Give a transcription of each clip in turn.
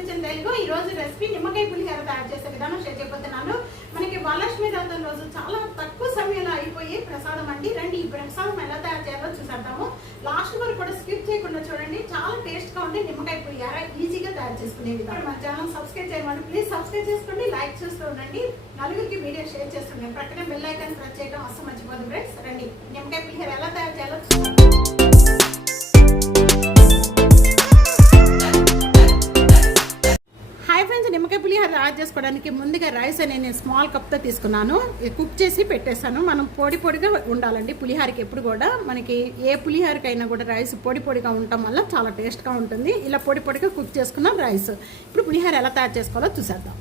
Kitchen Telugu ఈ రోజు recipe నిమ్మకాయ పులిహోర తయారు చేసే విధానం షేర్ చేయబోతున్నాను. మనకి వరలక్ష్మి వ్రతం రోజు చాలా తక్కువ సమయంలో అయిపోయి ప్రసాదం అండి. రండి ఈ ప్రసాదం ఎలా తయారు చేయాలో చూసేద్దాము. లాస్ట్ వరకు కూడా స్కిప్ చేయకుండా చూడండి. చాలా టేస్ట్గా నిమ్మకాయ పులిహోర. ఈజీగా తయారు చేసుకునే విధానం. మా ఛానల్ సబ్స్క్రైబ్ చేయమని ప్లీజ్ సబ్స్క్రైబ్ చేసుకోండి లైక్ చేస్తూ ఉండండి. నలుగురికి వీడియో షేర్ చేస్తుండే ప్రక్కనే బెల్ ఐకాన్ ప్రెస్ చేయడం అసలు మర్చిపోదు ఫ్రెండ్స్. రండి నిమ్మకాయ పులిహోర ఎలా తయారు చేయాలో స్టార్ట్ తయారు చేసుకోవడానికి ముందుగా రైస్ అనేది నేను స్మాల్ కప్తో తీసుకున్నాను. కుక్ చేసి పెట్టేస్తాను. మనం పొడి పొడిగా ఉండాలండి. పులిహోరకి ఎప్పుడు కూడా మనకి ఏ పులిహోరకైనా కూడా రైస్ పొడి పొడిగా ఉండటం వల్ల చాలా టేస్ట్గా ఉంటుంది. ఇలా పొడి పొడిగా కుక్ చేసుకున్నాం రైస్. ఇప్పుడు పులిహోర ఎలా తయారు చేసుకోవాలో చూసేద్దాం.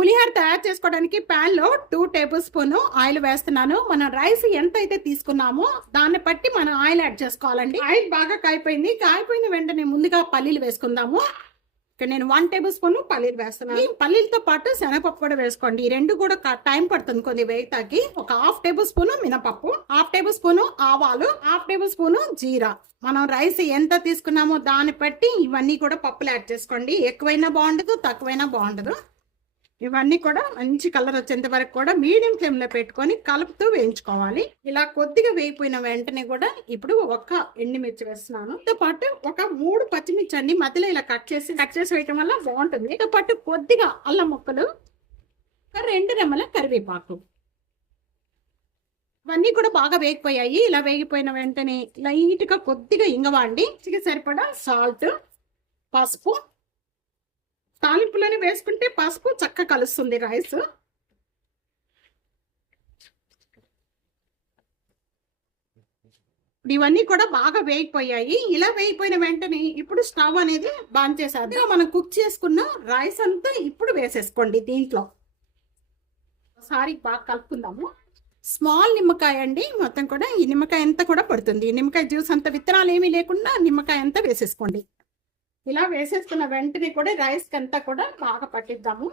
పులిహోర తయారు చేసుకోవడానికి ప్యాన్లో టూ టేబుల్ స్పూన్ ఆయిల్ వేస్తున్నాను. మనం రైస్ ఎంత అయితే తీసుకున్నామో దాన్ని బట్టి మనం ఆయిల్ యాడ్ చేసుకోవాలండి. ఆయిల్ బాగా కాయిపోయింది. కాయిపోయిన వెంటనే ముందుగా పల్లీలు వేసుకుందాము. ఇక్కడ నేను వన్ టేబుల్ స్పూన్ పల్లీలు వేస్తున్నాను. ఈ పల్లీలతో పాటు శనగపప్పు కూడా వేసుకోండి. ఈ రెండు కూడా క- టైం పడుతుంది కొద్ది వేగతాకి ఒక హాఫ్ టేబుల్ స్పూన్ మినపప్పు హాఫ్ టేబుల్ స్పూన్ ఆవాలు హాఫ్ టేబుల్ స్పూన్ జీరా. మనం రైస్ ఎంత తీసుకున్నామో దాన్ని బట్టి ఇవన్నీ కూడా పప్పులు యాడ్ చేసుకోండి. ఎక్కువైనా బాగుండదు తక్కువైనా బాగుండదు. ఇవన్నీ కూడా మంచి కలర్ వచ్చేంత వరకు కూడా మీడియం ఫ్లేమ్లో పెట్టుకొని కలుపుతూ వేయించుకోవాలి. ఇలా కొద్దిగా వేయిపోయిన వెంటనే కూడా ఇప్పుడు ఒక ఎండుమిర్చి వేస్తున్నాను. దాంతో పాటు ఒక మూడు పచ్చిమిర్చి అండి మధ్యలో ఇలా కట్ చేసి కట్ చేసి వేయటం వల్ల బాగుంటుంది. ఇక పట్టు కొద్దిగా అల్లం ముక్కలు రెండు రెమ్మల కరివేపాకు. ఇవన్నీ కూడా బాగా వేగిపోయాయి. ఇలా వేగిపోయిన వెంటనే లైట్గా కొద్దిగా ఇంగవాండి చికె సరిపడా సాల్ట్ పసుపు. తాలింపులోనే వేసుకుంటే పసుపు చక్క కలుస్తుంది రైస్. ఇప్పుడు ఇవన్నీ కూడా బాగా వేగిపోయాయి. ఇలా వేగిపోయిన వెంటనే ఇప్పుడు స్టవ్ అనేది బాన్ చేసేది మనం కుక్ చేసుకున్న రైస్ అంతా ఇప్పుడు వేసేసుకోండి దీంట్లో. ఒకసారి బాగా కలుపుకుందాము. స్మాల్ నిమ్మకాయ అండి. మొత్తం కూడా ఈ నిమ్మకాయ అంతా కూడా పడుతుంది. నిమ్మకాయ జ్యూస్ అంత విత్తనాలు ఏమీ లేకుండా నిమ్మకాయ అంతా వేసేసుకోండి. ఇలా వేసేసుకున్న వెంటనే కూడా రైస్ అంతా కూడా బాగా పట్టిద్దాము.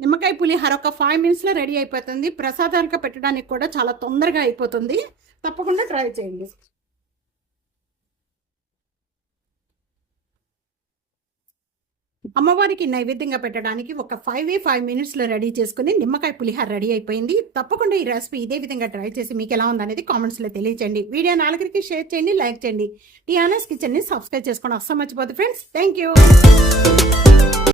నిమ్మకాయ పులిహార ఒక ఫైవ్ మినిట్స్లో రెడీ అయిపోతుంది. ప్రసాదాలుగా పెట్టడానికి కూడా చాలా తొందరగా అయిపోతుంది. తప్పకుండా ట్రై చేయండి. అమ్మవారికి నైవేద్యంగా పెట్టడానికి ఒక ఫైవ్ ఏ ఫైవ్ మినిట్స్లో రెడీ చేసుకుని నిమ్మకాయ పులిహార రెడీ అయిపోయింది. తప్పకుండా ఈ రెసిపీ ఇదే విధంగా ట్రై చేసి మీకు ఎలా ఉందనేది కామెంట్స్లో తెలియచేయండి. వీడియో నాలుగురికి షేర్ చేయండి లైక్ చేయండి. టీఆర్ఎస్ కిచెన్ని సబ్స్క్రైబ్ చేసుకోండి అస్సలు మర్చిపోతుంది ఫ్రెండ్స్ థ్యాంక్ యూ